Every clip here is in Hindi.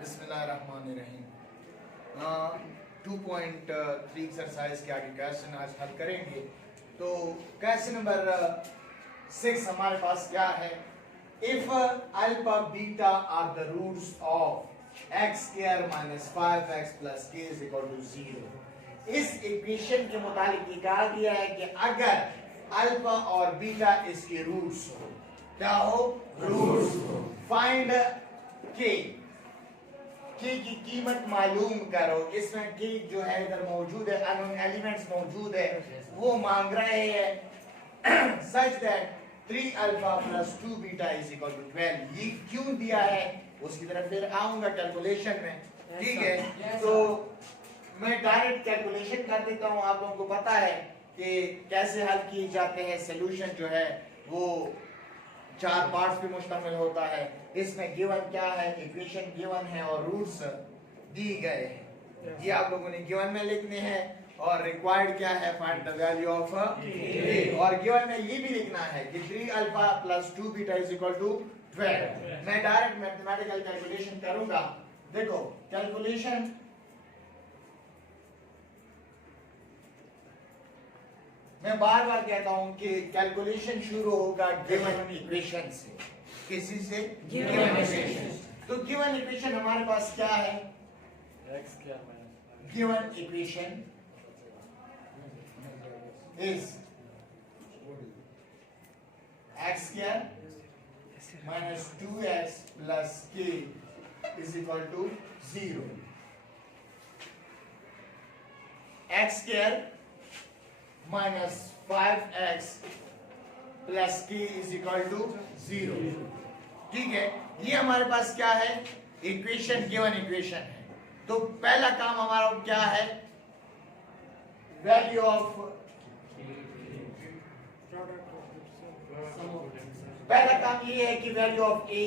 बिस्मिल्लाहिर्रहमानिर्रहीम। 2.3 एक्सरसाइज के आगे क्वेश्चन आज हल करेंगे। तो क्वेश्चन नंबर 6 हमारे पास क्या है? If alpha beta are the roots of x square minus 5x plus k is equal to 0। इस इक्वेशन के मुताबिक ये कहा गया है कि अगर अल्फा और बीटा इसके रूट्स हो, क्या हो? रूट्स हो। फाइंड k की कीमत मालूम करो। इसमें k जो है इधर मौजूद है, अननोन एलिमेंट्स मौजूद है, वो मांग रहे हैं such that 3 alpha plus 2 beta is equal to 12। ये क्यों दिया है उसकी तरफ फिर आऊंगा कैलकुलेशन में, ठीक है? तो मैं डायरेक्ट कैलकुलेशन कर देता हूं। आप लोगों को पता है कि कैसे हल किए जाते हैं। सॉल्यूशन जो है वो 4 पार्ट्स पे मुश्तमिल होता है। इसमें गिवन क्या है, इक्वेशन गिवन है और रूट्स दी गए हैं। ये आप लोगों ने गिवन में लिखने हैं और रिक्वायर्ड क्या है, find the value of k। और गिवन में ये भी लिखना है कि 3 alpha plus 2 beta is equal to 12। मैं डायरेक्ट मैथमेटिकल कैलकुलेशन करूंगा। देखो कैलकुलेशन मैं बार बार कहता हूं कि कैलकुलेशन शुरू होगा गिवन इक्वेशन से। किसी से? Given equation. तो गिवन इक्वेशन हमारे पास क्या है? Given equation is x square minus 2x plus k is equal to 0। x square minus 5x plus k is equal to 0। ठीक है, ये हमारे पास क्या है? इक्वेशन, गिवन इक्वेशन है। तो पहला काम हमारा क्या है? वैल्यू ऑफ, पहला काम ये है कि वैल्यू ऑफ a,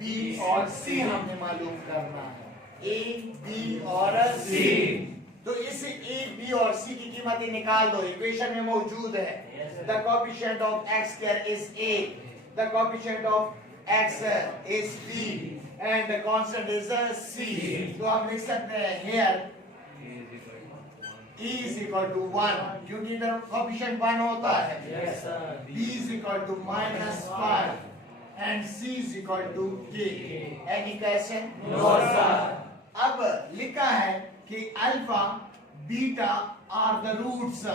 b और c हमने मालूम करना है। a, b और c। तो इसे a, b और c की कीमतें निकाल दो, इक्वेशन में मौजूद है। The coefficient of x square is a, the coefficient of x is b and the constant is c। तो हम लिख सकते हैं here e is equal to 1, क्योंकि इधर कोएफिशिएंट 1 होता है। b is equal to minus 5 and c is equal to k। Any question? No sir। अब लिखा है कि alpha beta are the roots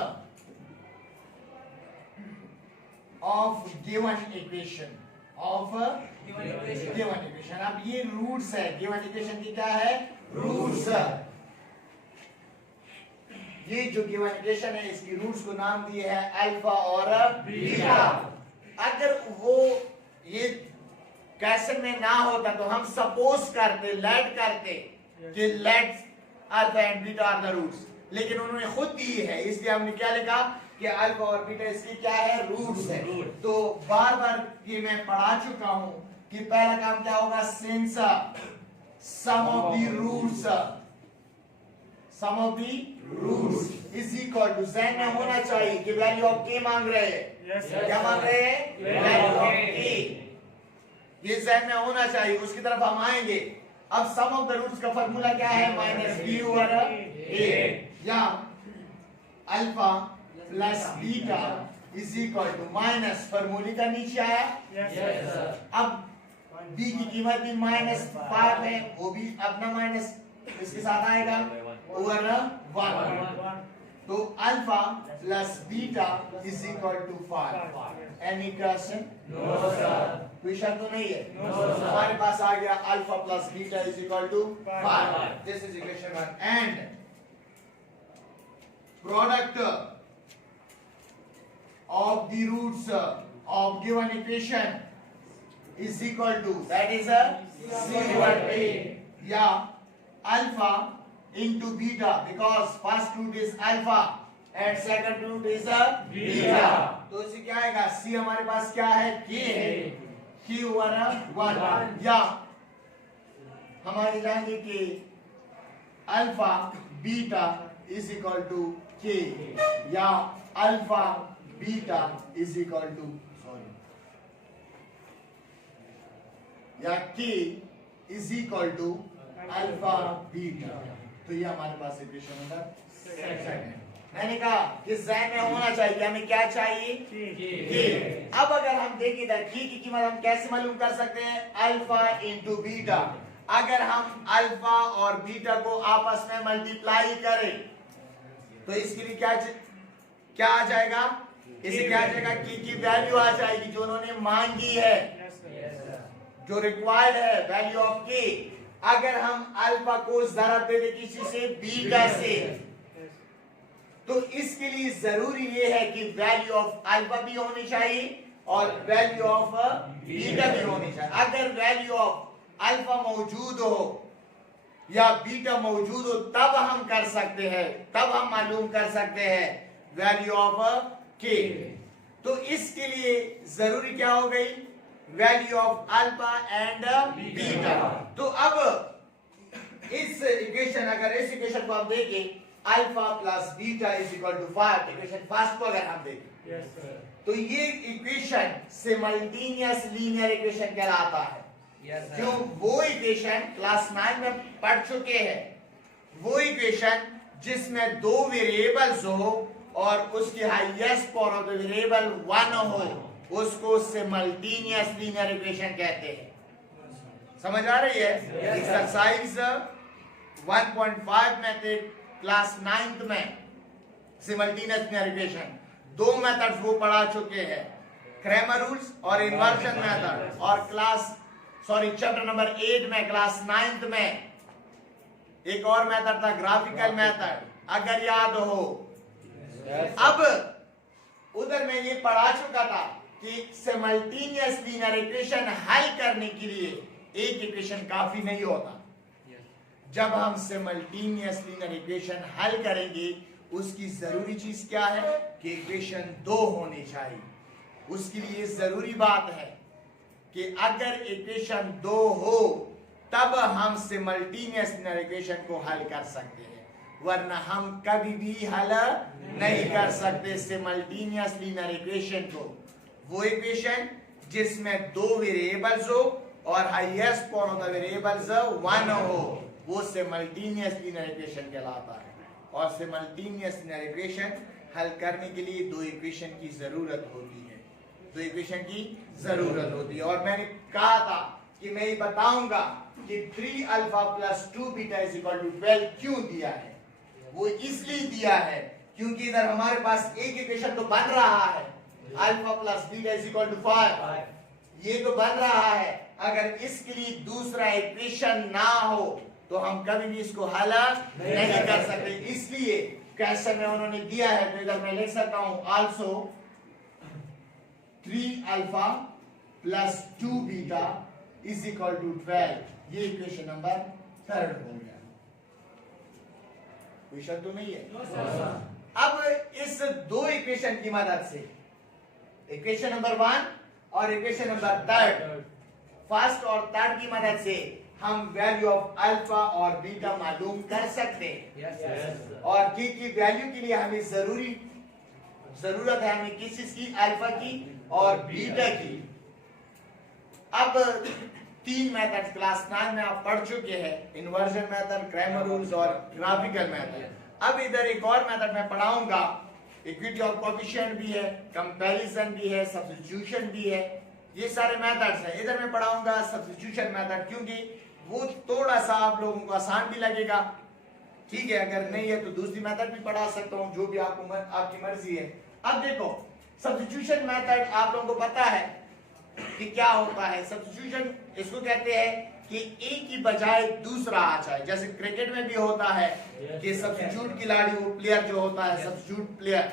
of given equation, of given equation. अब ये रूट्स है गिवन इक्वेशन की, क्या है? रूट्स। ये जो गिवन इक्वेशन है इसकी रूट्स को नाम दिए है अल्फा और बीटा। अगर वो ये क्वेश्चन में ना होता तो हम सपोज करते, लेट करते कि let alpha and beta are the roots, लेकिन उन्होंने खुद दी है इसलिए हमने क्या लिखा कि अल्फा और बीटा इसकी क्या है? रूट्स है। तो बार बार ये मैं पढ़ा चुका हूं कि पहला काम क्या होगा? Since sum of the roots, sum of the roots is equal to, ज़हन में होना चाहिए कि वैल्यू ऑफ k मांग रहे हैं। क्या मांग रहे हैं? Value of k। ये ज़हन में होना चाहिए, उसकी तरफ हम आएंगे। अब सम ऑफ द रूट्स का फार्मूला क्या है? माइनस b ओवर a, या alpha plus beta is equal to minus, फार्मूले का नीचे आया। अब b की कीमत भी माइनस 5 है, वो भी अपना माइनस इसके साथ आएगा ओवर 1। तो alpha plus beta is equal to 5। Any question? No sir. कोई शक तो नहीं है? No sir. हमारे पास आ गया alpha plus beta is equal to 5। This is equation 1 and product of the roots of given equation is equal to, that is c over a, या alpha into beta, because first root is alpha and second root is beta। तो इसे क्या आएगा? c हमारे पास क्या है? k है, k over 1, या हमारे जानेंगे कि alpha beta is equal to k, या alpha beta is equal to, sorry, या k is equal to alpha beta. तो ये हमारे पास इक्वेशन नंबर सेकंड। मैंने कहा कि ज़हन में होना चाहिए हमें क्या चाहिए के। अब अगर हम देखें इधर के की कीमत हम कैसे मालूम कर सकते हैं, अल्फा इंटू बीटा। अगर हम अल्फा और बीटा को आपस में मल्टीप्लाई करें तो इसके लिए क्या आ जाएगा, इसे क्या आ जाएगा, की वैल्यू आ जाएगी जो उन्होंने मांगी है, जो रिक्वायर्ड है, वैल्यू ऑफ के। अगर हम अल्फा को जरा दे दे किसी से बीटा से, तो इसके लिए जरूरी ये है कि वैल्यू ऑफ अल्फा भी होनी चाहिए और वैल्यू ऑफ बीटा भी होनी चाहिए। अगर वैल्यू ऑफ अल्फा मौजूद हो या बीटा मौजूद हो तब हम कर सकते हैं, तब हम मालूम कर सकते हैं वैल्यू ऑफ के। तो इसके लिए जरूरी क्या हो गई, value of alpha and beta. तो अब इस इक्वेशन, अगर इस इक्वेशन को हम देखें alpha plus beta is equal to 5, equation first को अगर हम देखें तो ये इक्वेशन सिमल्टेनियस लीनियर इक्वेशन कहलाता है। क्यों, वो इक्वेशन क्लास 9 में पढ़ चुके हैं, वो इक्वेशन जिसमें दो वेरिएबल्स हो और उसकी highest power of the variable 1 हो, उसको सिमल्टेनियस लीनियर इक्वेशन कहते हैं। समझ आ रही है? एक्सरसाइज 1.5 मेथड क्लास 9th में सिमल्टेनियस लीनियर इक्वेशन दो मेथड्स वो पढ़ा चुके हैं, क्रैमर रूल्स और इन्वर्जन मेथड। और चैप्टर नंबर 8 में क्लास 9th में एक और मेथड था ग्राफिकल मेथड, अगर याद हो। अब उधर मैं ये पढ़ा चुका था कि सिमल्टेनियस लीनियर इक्वेशन हल करने के लिए एक इक्वेशन काफी नहीं होता। जब हम सिमल्टेनियस लीनियर इक्वेशन हल करेंगे उसकी जरूरी चीज क्या है कि इक्वेशन 2 होनी चाहिए। उसके लिए जरूरी बात है कि अगर इक्वेशन 2 हो तब हम सिमल्टेनियस लीनियर इक्वेशन को हल कर सकते हैं, वरना हम कभी भी हल नहीं कर सकते सिमल्टेनियस लीनियर इक्वेशन को। वो इक्वेशन जिसमें दो वेरिएबल्स हो और highest power of the variables 1 हो, वो सिमल्टेनियस लीनियर इक्वेशन कहलाता है। और सिमल्टेनियस लीनियर इक्वेशन हल करने के लिए दो इक्वेशन की जरूरत होती है, दो इक्वेशन की जरूरत होती है। और मैंने कहा था कि मैं ये बताऊंगा कि 3 alpha plus 2 beta is equal to 12 क्यों दिया है। वो इसलिए दिया है क्योंकि इधर हमारे पास एक इक्वेशन तो बन रहा है, alpha plus beta is equal to 5, ये तो बन रहा है। अगर इसके लिए दूसरा इक्वेशन ना हो तो हम कभी भी इसको हल नहीं कर सकते। इसलिए क्वेश्चन में उन्होंने दिया है, तो इधर मैं लिख सकता हूं also 3 alpha plus 2 beta is equal to 12। ये इक्वेशन नंबर 3 हो गया। क्वेश्चन तो नहीं है। अब इस दो इक्वेशन की मदद से, इक्वेशन नंबर 1 और इक्वेशन नंबर 3, फर्स्ट और थर्ड की मदद से हम वैल्यू ऑफ अल्फा और बीटा मालूम कर सकते हैं। और की वैल्यू के लिए हमें जरूरत है हमें किस चीज की, अल्फा की और बीटा की। अब 3 मेथड क्लास 9 में आप पढ़ चुके हैं, इन्वर्जन मेथड, क्रैमर रूल्स और ग्राफिकल मेथड। अब इधर एक और मेथड मैं पढ़ाऊंगा, इक्विटी ऑफ कोएफिशिएंट भी है, कंपैरिजन भी है, सब्स्टिट्यूशन भी है, ये सारे मेथड्स हैं। इधर मैं पढ़ाऊंगा सब्स्टिट्यूशन मेथड क्योंकि वो थोड़ा सा आप लोगों को आसान भी लगेगा। ठीक है, अगर नहीं है तो दूसरी मेथड भी पढ़ा सकता हूं, जो भी आपकी मर्जी है। अब देखो सब्स्टिट्यूशन मेथड आप लोगों को पता है कि क्या होता है। सब्स्टिट्यूशन इसको कहते हैं कि एक की बजाय दूसरा आ जाए। जैसे क्रिकेट में भी होता है कि सब्स्टिट्यूट खिलाड़ी, वो प्लेयर जो होता है सब्स्टिट्यूट प्लेयर,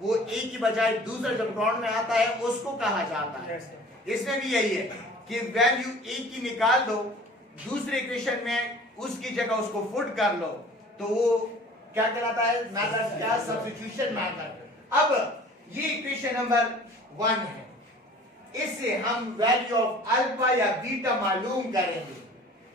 वो एक की बजाय दूसरा जब ग्राउंड में आता है उसको कहा जाता है। इसमें भी यही है कि वैल्यू एक की निकाल दो, दूसरे इक्वेशन में उसकी जगह उसको पुट कर लो, तो वो क्या कहलाता है, मेथड क्या, सब्स्टिट्यूशन मेथड। अब ये इक्वेशन नंबर 1 है, इससे हम वैल्यू ऑफ अल्फा या बीटा मालूम करेंगे।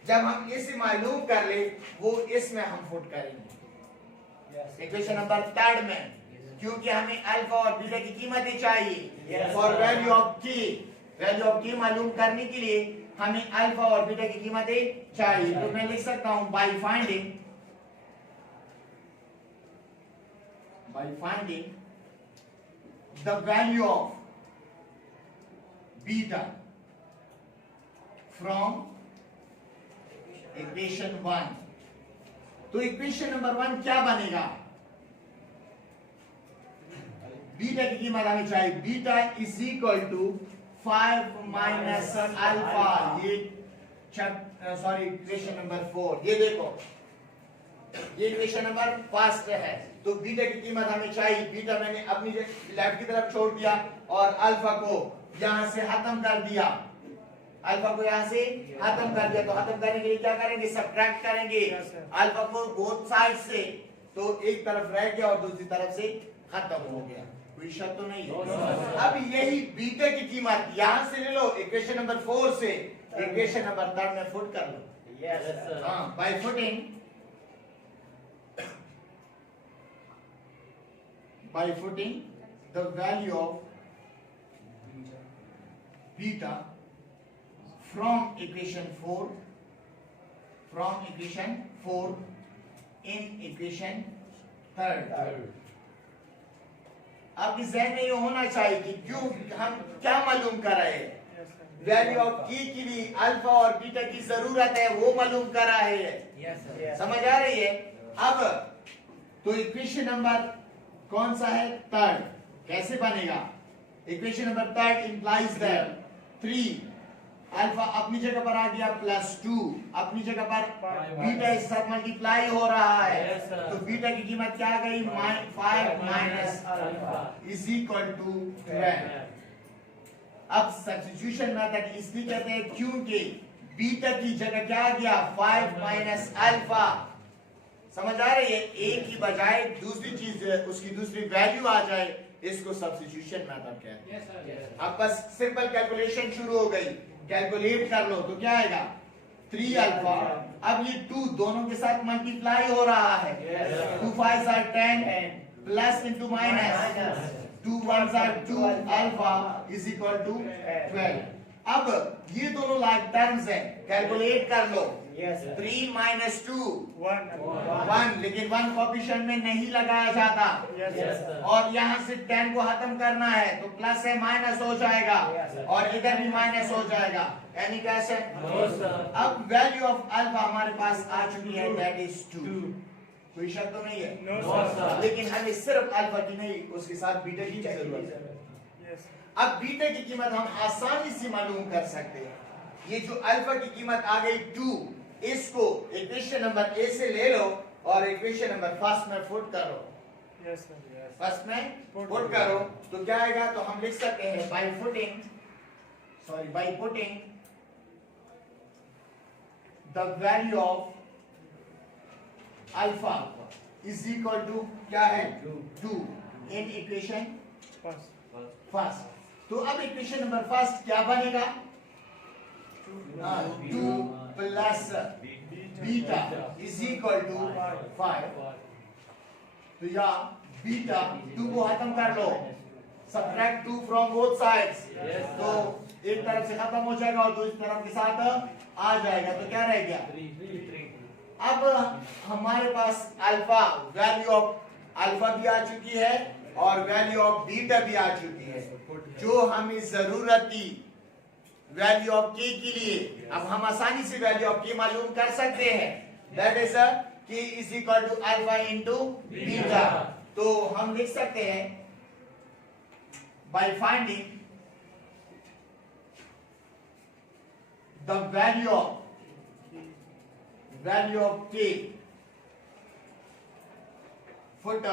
जब हम इसे मालूम कर ले वो इसमें हम पुट करेंगे इक्वेशन नंबर 3 में, क्योंकि हमें अल्फा और बीटा की कीमतें चाहिए। और वैल्यू ऑफ की मालूम करने के लिए हमें अल्फा और बीटा की कीमतें चाहिए, तो मैं लिख सकता हूं bye finding the value of beta from equation 1। तो इक्वेशन नंबर 1 क्या बनेगा? बीटा की कीमत हमें चाहिए, beta is equal to 5 minus alpha. ये सॉरी इक्वेशन नंबर 4, ये देखो ये इक्वेशन नंबर फर्स्ट है। तो बीटा की कीमत हमें चाहिए, बीटा मैंने अपनी लेफ्ट की तरफ छोड़ दिया और अल्फा को यहां से खत्म कर दिया, अल्फा को यहां से खत्म कर दिया। तो खत्म करने के लिए क्या करेंगे? सब्ट्रैक्ट करेंगे अल्फा को बोथ साइड से, तो एक तरफ रह गया और दूसरी तरफ से खत्म हो गया। कोई शक तो नहीं है? अब यही बीटा की कीमत यहां से ले लो इक्वेशन नंबर 4 से, इक्वेशन नंबर 3 में फुट कर लो। हाँ, by putting the value of beta from equation 4 in equation 3। आपके जहन में ये होना चाहिए कि क्यों हम क्या मालूम कर रहे हैं? वैल्यू ऑफ की के लिए अल्फा और बीटा की जरूरत है, वो मालूम कर रहे हैं। समझ आ रही है? अब तो इक्वेशन नंबर कौन सा है? 3। कैसे बनेगा? Equation number 3 implies that 3 alpha अपनी जगह पर आ गया प्लस 2 अपनी जगह पर बीटा इस साथ मल्टीप्लाई हो रहा है, तो बीटा की कीमत क्या आ गई? 5 minus alpha is equal to 12। अब सब्स्टिट्यूशन मेथड इसलिए कहते हैं क्योंकि बीटा की जगह क्या आ गया? 5 माइनस अल्फा। समझ आ रही है? एक की बजाय दूसरी चीज उसकी दूसरी वैल्यू आ जाए, इसको सब्स्टिट्यूशन मेथड कहते हैं। अब बस सिंपल कैलकुलेशन शुरू हो गई, कैलकुलेट कर लो तो क्या आएगा? 3 अल्फा। अब ये 2 दोनों के साथ मल्टीप्लाई हो रहा है, 2 5 or 10 plus into minus 2 1 or 2 alpha is equal to 12। अब ये दोनों लाइक टर्म्स हैं, कैलकुलेट कर लो। 3 माइनस 2 1, लेकिन 1 कोएफिशिएंट में नहीं लगाया जाता, और यहाँ से 10 को खत्म करना है तो प्लस है माइनस हो जाएगा, और इधर भी माइनस हो जाएगा। यानी कैसे? अब वैल्यू ऑफ अल्फा हमारे पास आ चुकी है, दैट इज 2। कोई शक तो नहीं है? लेकिन हमें सिर्फ अल्फा की नहीं, उसके साथ बीटा की जरूरत है। अब बीटा की कीमत हम आसानी से मालूम कर सकते हैं। ये जो अल्फा की कीमत आ गई 2, इसको इक्वेशन नंबर ए से ले लो और इक्वेशन नंबर फर्स्ट में पुट करो। फर्स्ट में पुट करो तो क्या आएगा? तो हम लिख सकते हैं by putting the value of alpha is equal to क्या है? 2 इन इक्वेशन फर्स्ट। तो अब इक्वेशन नंबर फर्स्ट क्या बनेगा? 2 plus beta is equal to 5। तो या बीटा 2 को खत्म कर लो, सब्ट्रैक्ट 2 फ्रॉम बोथ साइड्स, तो एक तरफ से खत्म हो जाएगा और दूसरी तरफ के साथ आ जाएगा, तो क्या रह गया? 3। अब हमारे पास अल्फा, वैल्यू ऑफ अल्फा भी आ चुकी है और वैल्यू ऑफ बीटा भी आ चुकी है। जो हमें जरूरत थी वैल्यू ऑफ के के लिए, अब हम आसानी से वैल्यू ऑफ के मालूम कर सकते हैं, that is k is equal to alpha into beta. तो हम लिख सकते हैं by finding the value of k put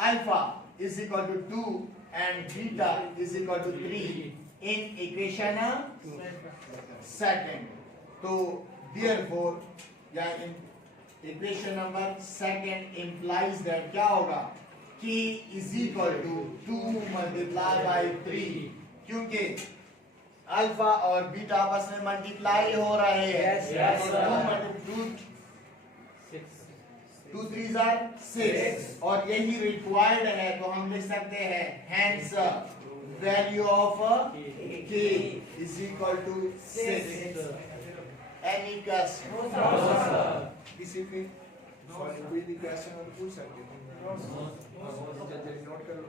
alpha is equal to 2 and beta is equal to 3 in equation second. तो therefore या in equation number second implies that क्या होगा? k is equal to 2 multiplied by 3, क्योंकि अल्फा और बीटा आपस में मल्टीप्लाई हो रहे हैं। 2 3s are 6 और यही रिक्वायर्ड है, तो हम लिख सकते हैं hence value of k is equal to 6. Any question? किसी पे कोई भी क्वेश्चन हो तो पूछ सकते हैं। नोट कर लो।